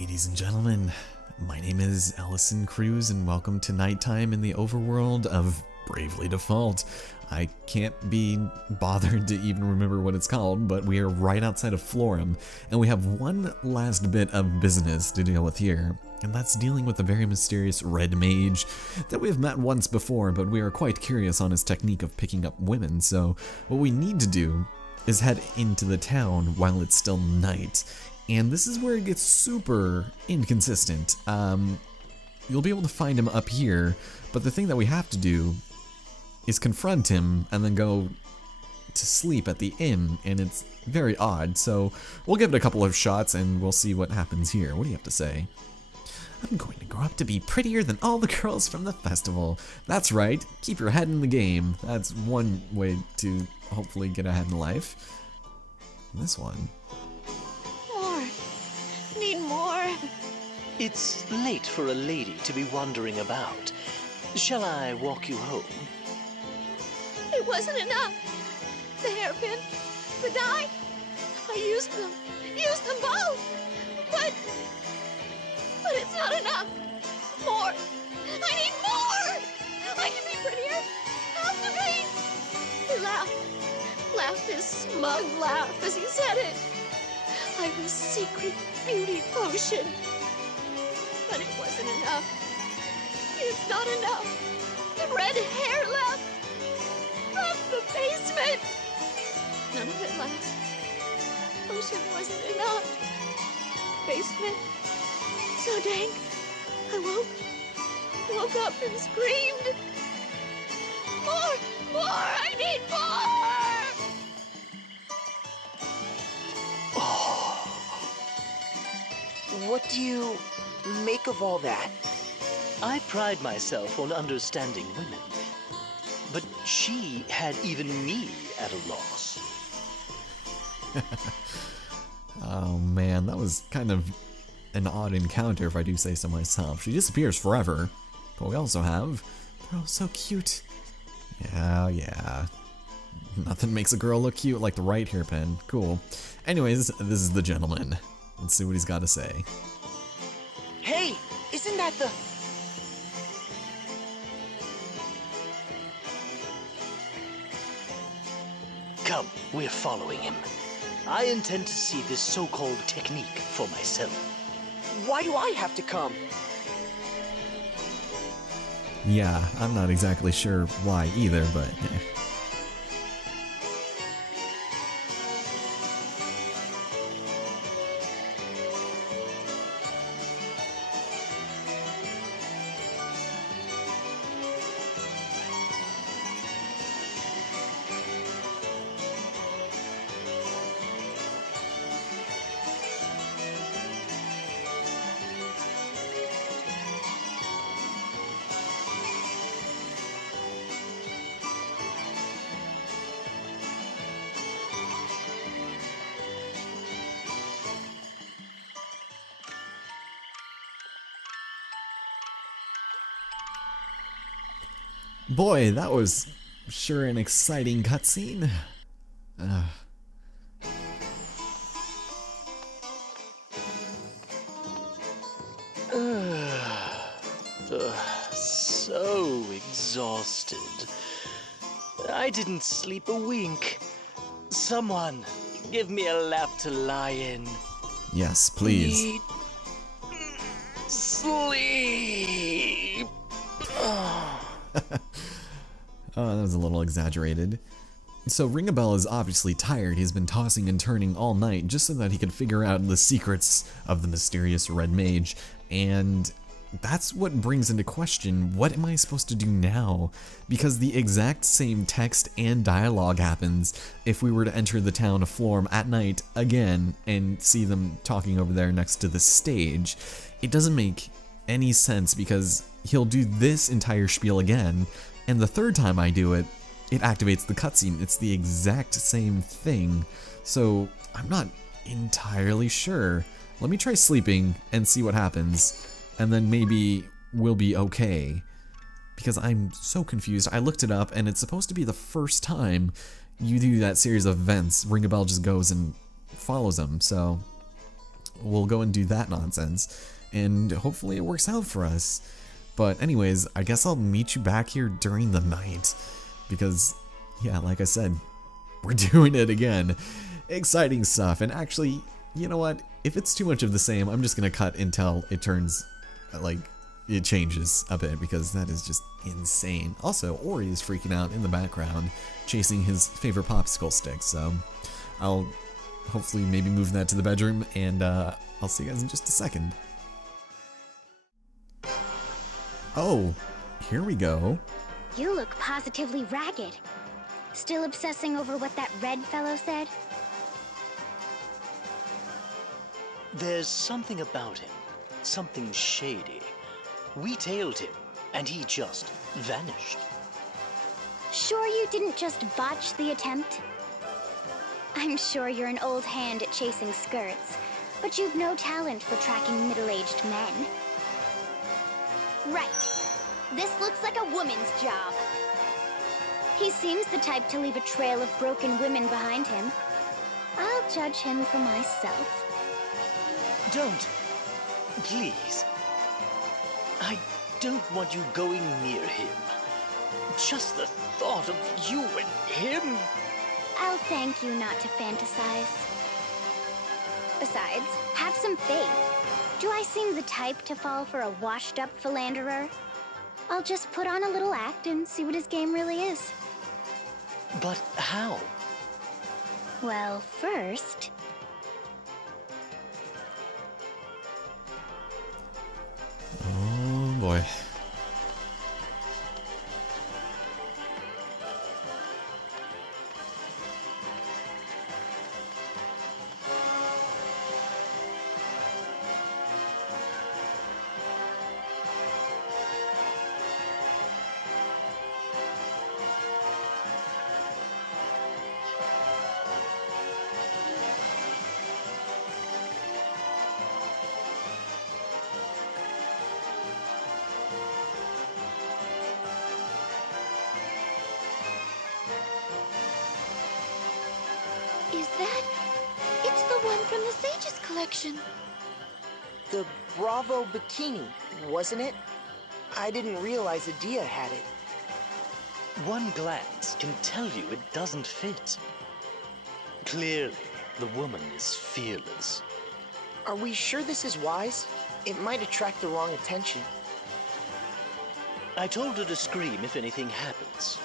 Ladies and gentlemen, my name is Allison Cruz and welcome to nighttime in the overworld of Bravely Default. I can't be bothered to even remember what it's called, but we are right outside of Florum, and we have one last bit of business to deal with here, and that's dealing with a very mysterious red mage that we have met once before, but we are quite curious on his technique of picking up women, so what we need to do is head into the town while it's still night. And this is where it gets super inconsistent. You'll be able to find him up here, but the thing that we have to do is confront him and then go to sleep at the inn, and it's very odd. So we'll give it a couple of shots and we'll see what happens here. What do you have to say? I'm going to grow up to be prettier than all the girls from the festival. That's right, keep your head in the game. That's one way to hopefully get ahead in life. This one. Need more. It's late for a lady to be wandering about. Shall I walk you home? It wasn't enough. The hairpin, the dye, I used them both. But it's not enough. More. I need more. I can be prettier. Have to be. He laughed his smug laugh as he said it. I'm a secret beauty potion. But it wasn't enough. It's not enough. The red hair left from the basement. None of it lasts. Potion wasn't enough. Basement. So dank. I woke up and screamed. More! I need more! What do you make of all that? I pride myself on understanding women, but she had even me at a loss. Oh man, that was kind of an odd encounter if I do say so myself. She disappears forever, but we also have, they're all so cute. Yeah. Nothing makes a girl look cute like the right hairpin. Cool. Anyways, this is the gentleman. Let's see what he's got to say. Hey, isn't that the... Come, we're following him. I intend to see this so-called technique for myself. Why do I have to come? Yeah, I'm not exactly sure why either, but... Boy, that was sure an exciting cutscene. So exhausted. I didn't sleep a wink. Someone, give me a lap to lie in. Yes, please. Eat, sleep. Oh, that was a little exaggerated. So Ring-a-Bell is obviously tired. He's been tossing and turning all night just so that he could figure out the secrets of the mysterious red mage, and that's what brings into question, what am I supposed to do now? Because the exact same text and dialogue happens if we were to enter the town of Florum at night again and see them talking over there next to the stage. It doesn't make any sense because he'll do this entire spiel again, and the third time I do it, it activates the cutscene. It's the exact same thing, so I'm not entirely sure. Let me try sleeping and see what happens, and then maybe we'll be okay, because I'm so confused. I looked it up, and it's supposed to be the first time you do that series of events. Ring-a-Bell just goes and follows them, so we'll go and do that nonsense, and hopefully it works out for us. But anyways, I guess I'll meet you back here during the night, because, yeah, like I said, we're doing it again. Exciting stuff, and actually, you know what? If it's too much of the same, I'm just gonna cut until it turns, like, it changes a bit, because that is just insane. Also, Ori is freaking out in the background, chasing his favorite popsicle stick, so I'll hopefully maybe move that to the bedroom, and I'll see you guys in just a second. Oh, here we go. You look positively ragged. Still obsessing over what that red fellow said? There's something about him, something shady. We tailed him, and he just vanished. Sure you didn't just botch the attempt? I'm sure you're an old hand at chasing skirts, but you've no talent for tracking middle-aged men. Right. This looks like a woman's job. He seems the type to leave a trail of broken women behind him. I'll judge him for myself. Don't. Please. I don't want you going near him. Just the thought of you and him. I'll thank you not to fantasize. Besides, have some faith. Do I seem the type to fall for a washed-up philanderer? I'll just put on a little act and see what his game really is. But how? Well, first... Oh boy. Is that... It's the one from the Sage's collection. The Bravo bikini, wasn't it? I didn't realize Adia had it. One glance can tell you it doesn't fit. Clearly, the woman is fearless. Are we sure this is wise? It might attract the wrong attention. I told her to scream if anything happens.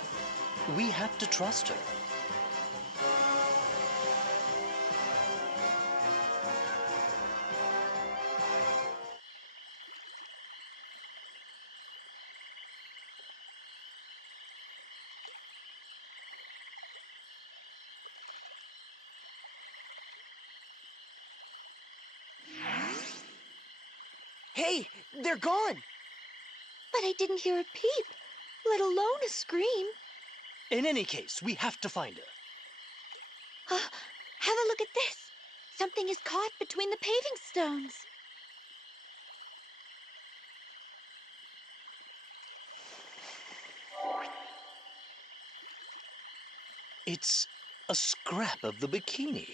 We have to trust her. Hey, they're gone! But I didn't hear a peep, let alone a scream. In any case, we have to find her. Have a look at this. Something is caught between the paving stones. It's a scrap of the bikini.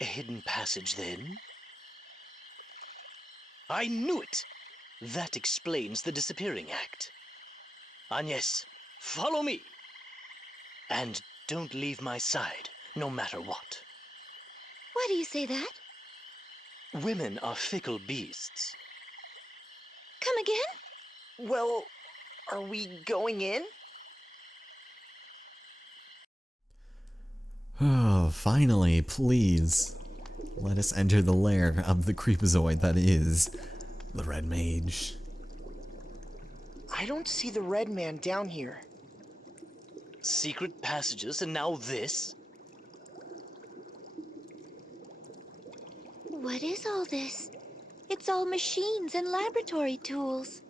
A hidden passage, then? I knew it! That explains the disappearing act. Agnes, follow me! And don't leave my side, no matter what. Why do you say that? Women are fickle beasts. Come again? Well, are we going in? Oh, finally, please. Let us enter the lair of the creepazoid that is the Red Mage. I don't see the red man down here. Secret passages, and now this? What is all this? It's all machines and laboratory tools.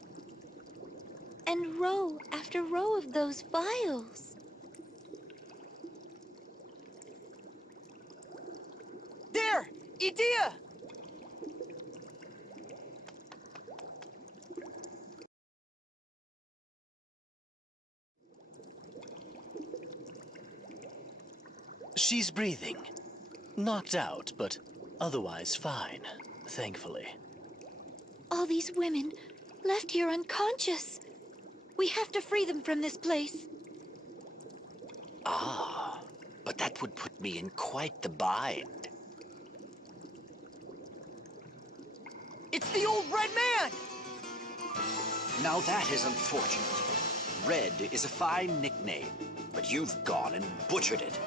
And row after row of those vials. There! Adia! She's breathing. Knocked out, but Otherwise fine, thankfully. All these women left here unconscious. We have to free them from this place. Ah, but that would put me in quite the bind. It's the old red man! Now that is unfortunate. Red is a fine nickname, but you've gone and butchered it.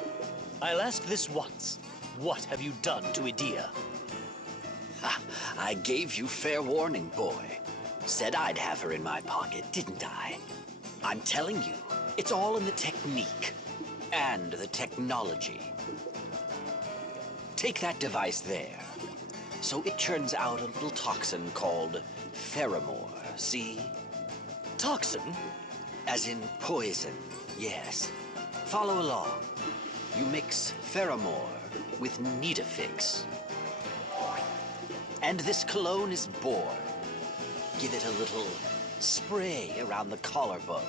I'll ask this once. What have you done to Idea? Ha, I gave you fair warning, boy. Said I'd have her in my pocket, didn't I? I'm telling you, it's all in the technique and the technology. Take that device there. So it churns out a little toxin called pheromore, see? Toxin? As in poison, yes. Follow along. You mix pheromore with Nitafix. And this cologne is born. Give it a little spray around the collarbone.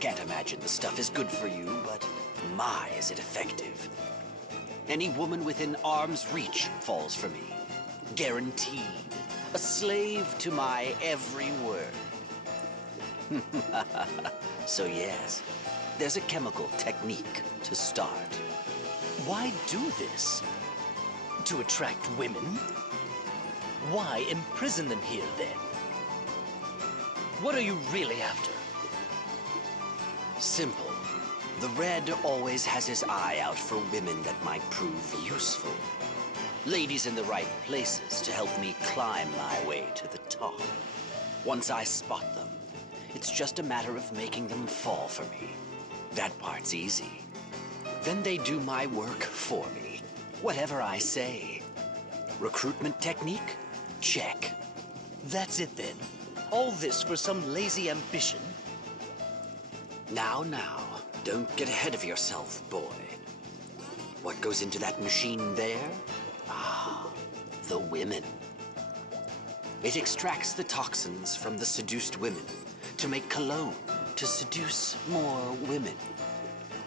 Can't imagine the stuff is good for you, but my, is it effective. Any woman within arm's reach falls for me. Guaranteed. A slave to my every word. So yes, there's a chemical technique to start. Why do this? To attract women? Why imprison them here then? What are you really after? Simple. The Red always has his eye out for women that might prove useful. Ladies in the right places to help me climb my way to the top. Once I spot them, it's just a matter of making them fall for me. That part's easy. Then they do my work for me. Whatever I say. Recruitment technique? Check. That's it then. All this for some lazy ambition? Now, don't get ahead of yourself, boy. What goes into that machine there? Ah, the women. It extracts the toxins from the seduced women to make cologne to seduce more women.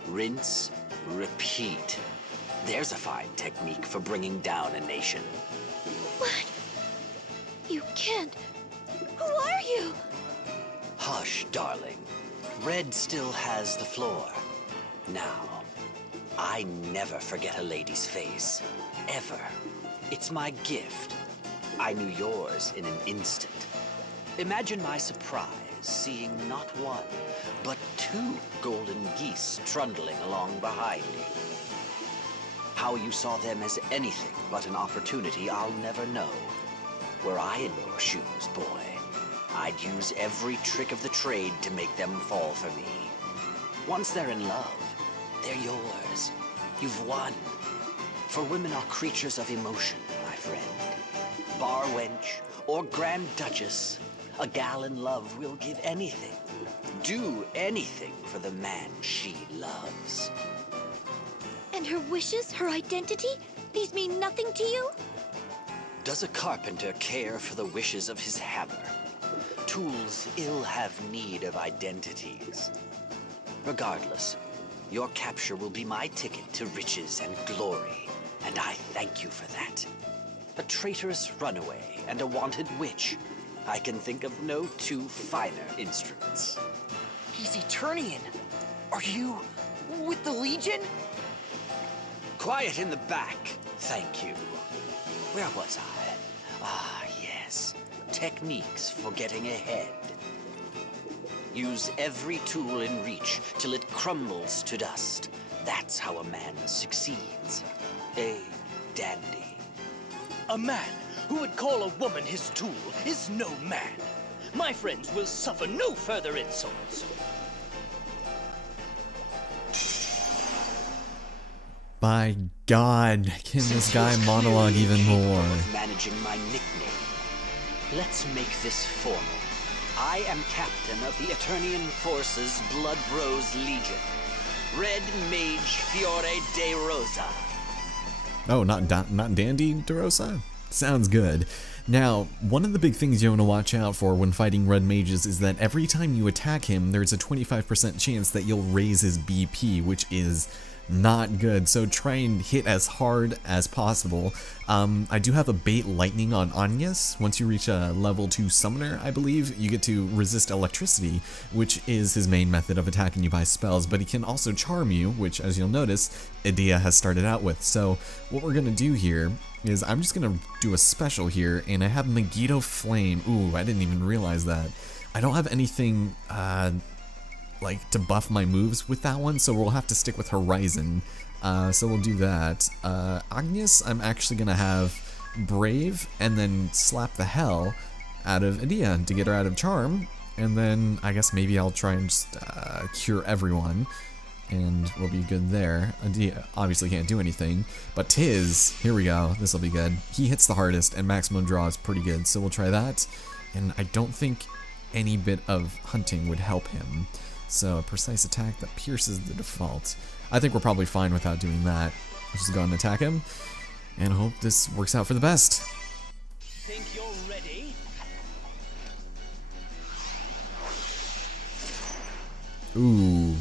Rinse, repeat. There's a fine technique for bringing down a nation. What? You can't. Who are you? Hush, darling. Red still has the floor. Now, I never forget a lady's face. Ever. It's my gift. I knew yours in an instant. Imagine my surprise seeing not one, but two golden geese trundling along behind you. How you saw them as anything but an opportunity, I'll never know. Were I in your shoes, boy, I'd use every trick of the trade to make them fall for me. Once they're in love, they're yours. You've won. For women are creatures of emotion, my friend. Bar wench or Grand Duchess, a gal in love will give anything, do anything for the man she loves. And her wishes, her identity, these mean nothing to you? Does a carpenter care for the wishes of his hammer? Tools ill have need of identities. Regardless, your capture will be my ticket to riches and glory, and I thank you for that. A traitorous runaway and a wanted witch. I can think of no two finer instruments. He's Eternian. Are you with the Legion? Quiet in the back, thank you. Where was I? Ah, yes. Techniques for getting ahead. Use every tool in reach till it crumbles to dust. That's how a man succeeds. A dandy. A man who would call a woman his tool is no man. My friends will suffer no further insults. By God, can this guy monologue even more? Managing my nickname. Let's make this formal. I am captain of the Eternian Forces Blood Rose Legion. Red Mage Fiore de Rosa. Oh, not Dandy DeRosa? Sounds good. Now, one of the big things you want to watch out for when fighting red mages is that every time you attack him, there's a 25% chance that you'll raise his BP, which is not good. So try and hit as hard as possible. I do have a bait lightning on Agnes. Once you reach a level 2 summoner, I believe, you get to resist electricity, which is his main method of attacking you by spells, but he can also charm you, which, as you'll notice, Edea has started out with. So what we're gonna do here is I'm just gonna do a special here, and I have Megiddo Flame. Ooh, I didn't even realize that. I don't have anything like to buff my moves with that one, so we'll have to stick with Horizon. So we'll do that. Agnes, I'm actually gonna have Brave and then slap the hell out of Edea to get her out of charm, and then I guess maybe I'll try and just cure everyone, and we'll be good there. Edea obviously can't do anything, but Tiz, here we go. This will be good. He hits the hardest, and maximum draw is pretty good, so we'll try that. And I don't think any bit of hunting would help him. So a precise attack that pierces the default. I think we're probably fine without doing that. Let's just go and attack him and hope this works out for the best. Think you're ready? Ooh.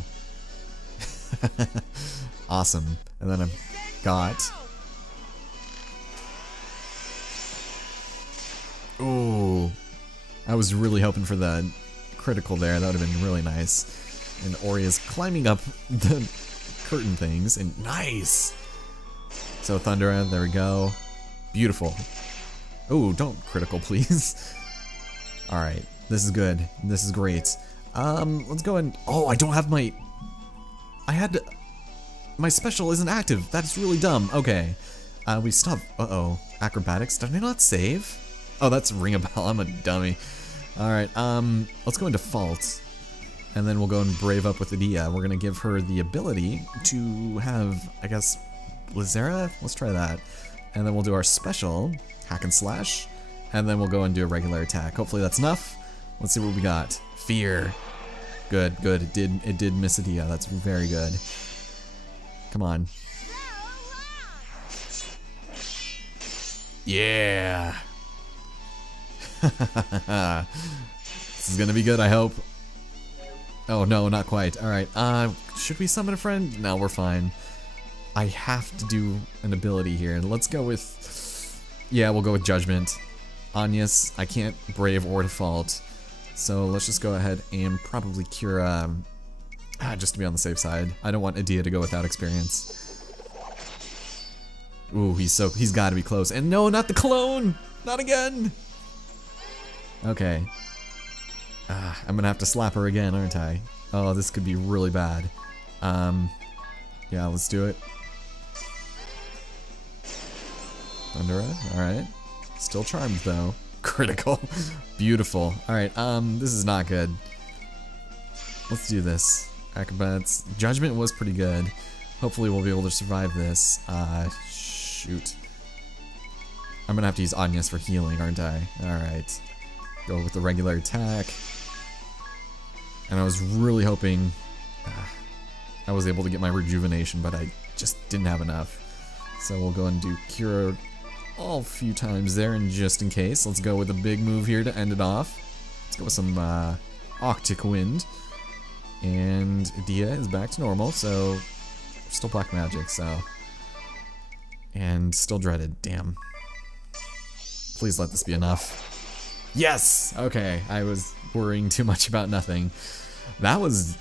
Awesome. And then I've got... Ooh. I was really hoping for the critical there. That would have been really nice. And Ori is climbing up the curtain things, and nice! So Thundera, there we go. Beautiful. Oh, don't critical, please. Alright, this is good. This is great. Let's go and... Oh, I don't have my... I had to... My special isn't active. That's really dumb. Okay. We still have... Uh-oh. Acrobatics. Did I not save? Oh, that's Ring a Bell. I'm a dummy. Alright, let's go into Default, and then we'll go and Brave up with Edea. We're gonna give her the ability to have, I guess, Lizera? Let's try that. And then we'll do our special, Hack and Slash, and then we'll go and do a regular attack. Hopefully that's enough. Let's see what we got. Fear. Good, good. It did miss Edea. That's very good. Come on. Yeah. This is gonna be good, I hope. Oh no, not quite. Alright, should we summon a friend? No, we're fine. I have to do an ability here. Let's go with... Yeah, we'll go with Judgment. Agnes, I can't Brave or Default. So let's just go ahead and probably cure, just to be on the safe side. I don't want Edea to go without experience. Ooh, he's gotta be close. And no, not the clone! Not again! Okay. I'm gonna have to slap her again, aren't I? Oh, this could be really bad. Yeah, let's do it. Thundera, alright. Still charmed though. Critical. Beautiful. Alright, this is not good. Let's do this. Acrobats. Judgment was pretty good. Hopefully we'll be able to survive this. Shoot. I'm gonna have to use Agnes for healing, aren't I? Alright. Go with the regular attack. And I was really hoping I was able to get my rejuvenation, but I just didn't have enough. So we'll go and do Cure all a few times there, and just in case, let's go with a big move here to end it off. Let's go with some Octic Wind. And Edea is back to normal, so still Black Magic, so... And still Dreaded, damn. Please let this be enough. Yes! Okay, I was worrying too much about nothing. That was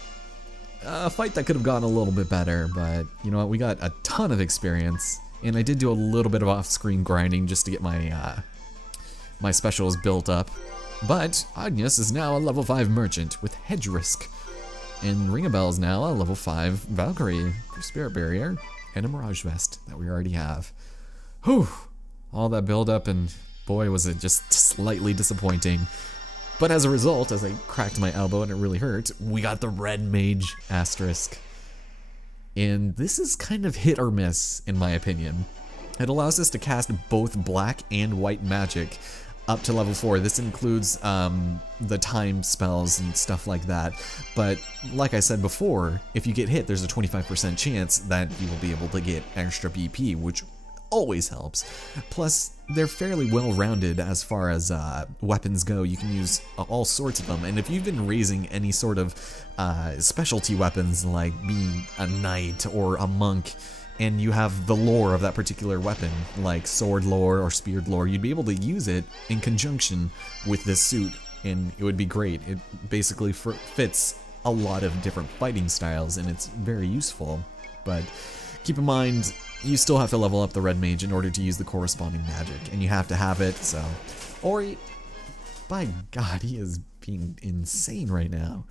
a fight that could have gone a little bit better, but you know what, we got a ton of experience, and I did do a little bit of off-screen grinding just to get my my specials built up. But Agnes is now a level 5 merchant with Hedge Risk, and Ring a Bell is now a level 5 Valkyrie for Spirit Barrier and a Mirage Vest that we already have. Whew! All that build up, and boy was it just slightly disappointing. But as a result, as I cracked my elbow and it really hurt, we got the Red Mage asterisk. And this is kind of hit or miss, in my opinion. It allows us to cast both black and white magic up to level 4. This includes the time spells and stuff like that. But like I said before, if you get hit, there's a 25% chance that you will be able to get extra BP, which always helps. Plus, they're fairly well-rounded as far as weapons go. You can use all sorts of them, and if you've been raising any sort of specialty weapons, like being a knight or a monk, and you have the lore of that particular weapon, like sword lore or spear lore, you'd be able to use it in conjunction with this suit, and it would be great. It basically fits a lot of different fighting styles, and it's very useful. But keep in mind, you still have to level up the red mage in order to use the corresponding magic, and you have to have it, so... Ori, by God, he is being insane right now.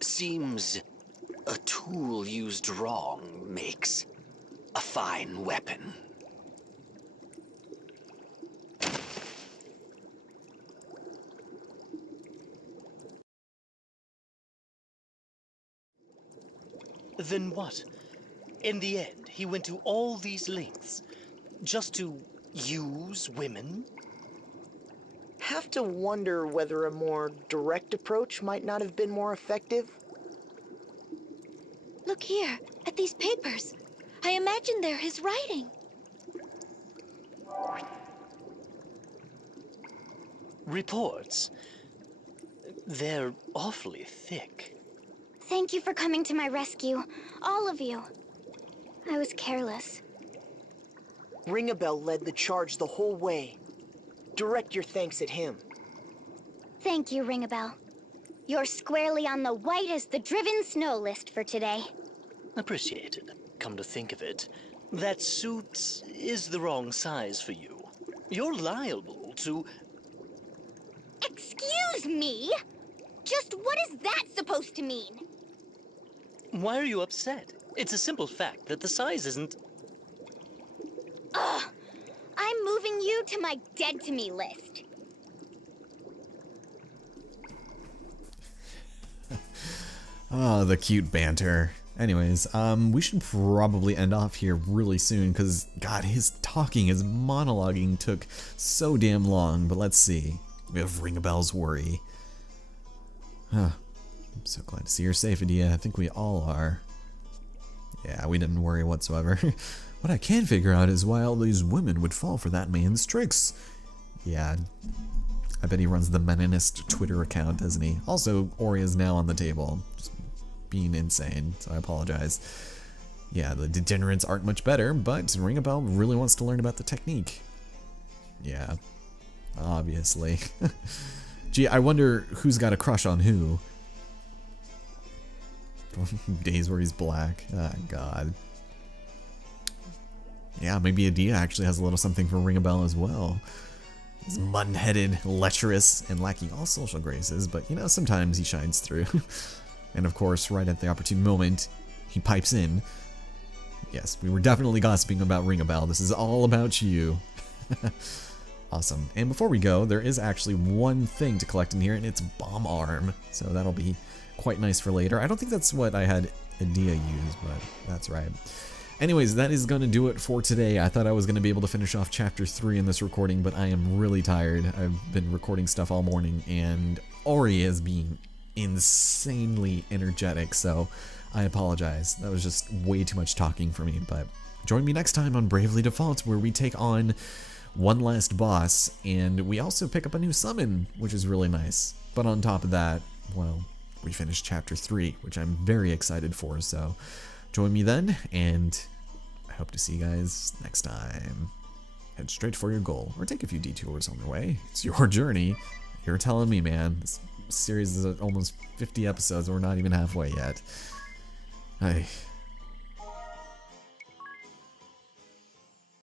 Seems a tool used wrong makes a fine weapon. Then what? In the end, he went to all these lengths just to use women? Have to wonder whether a more direct approach might not have been more effective. Look here, at these papers. I imagine they're his writing. Reports? They're awfully thick. Thank you for coming to my rescue, all of you. I was careless. Ringabel led the charge the whole way. Direct your thanks at him. Thank you, Ringabel. You're squarely on the white as the driven snow list for today. Appreciated. Come to think of it, that suit is the wrong size for you. You're liable to... Excuse me? Just what is that supposed to mean? Why are you upset? It's a simple fact that the size isn't... Ugh! I'm moving you to my dead to me list. Oh, the cute banter. Anyways, we should probably end off here really soon, because, God, his talking, his monologuing took so damn long, but let's see. We have Ringabel's worry. Huh. I'm so glad to see you're safe, Adia. I think we all are. Yeah, we didn't worry whatsoever. What I can figure out is why all these women would fall for that man's tricks. Yeah, I bet he runs the Meninist Twitter account, doesn't he? Also, Ori is now on the table. Just being insane, so I apologize. Yeah, the degenerates aren't much better, but Ringabel really wants to learn about the technique. Yeah, obviously. Gee, I wonder who's got a crush on who. Days where he's black. Oh, God. Yeah, maybe Adia actually has a little something for Ringabel as well. He's mud-headed, lecherous, and lacking all social graces, but, you know, sometimes he shines through. And of course, right at the opportune moment, he pipes in. Yes, we were definitely gossiping about Ringabel. This is all about you. Awesome. And before we go, there is actually one thing to collect in here, and it's Bomb Arm. So that'll be quite nice for later. I don't think that's what I had Adia use, but that's right. Anyways, that is going to do it for today. I thought I was going to be able to finish off Chapter 3 in this recording, but I am really tired. I've been recording stuff all morning, and Ori is being insanely energetic, so I apologize. That was just way too much talking for me, but join me next time on Bravely Default, where we take on one last boss, and we also pick up a new summon, which is really nice. But on top of that, well, we finished Chapter 3, which I'm very excited for, so join me then, and I hope to see you guys next time. Head straight for your goal, or take a few detours on the way. It's your journey. You're telling me, man. This series is almost 50 episodes, and we're not even halfway yet. Ay.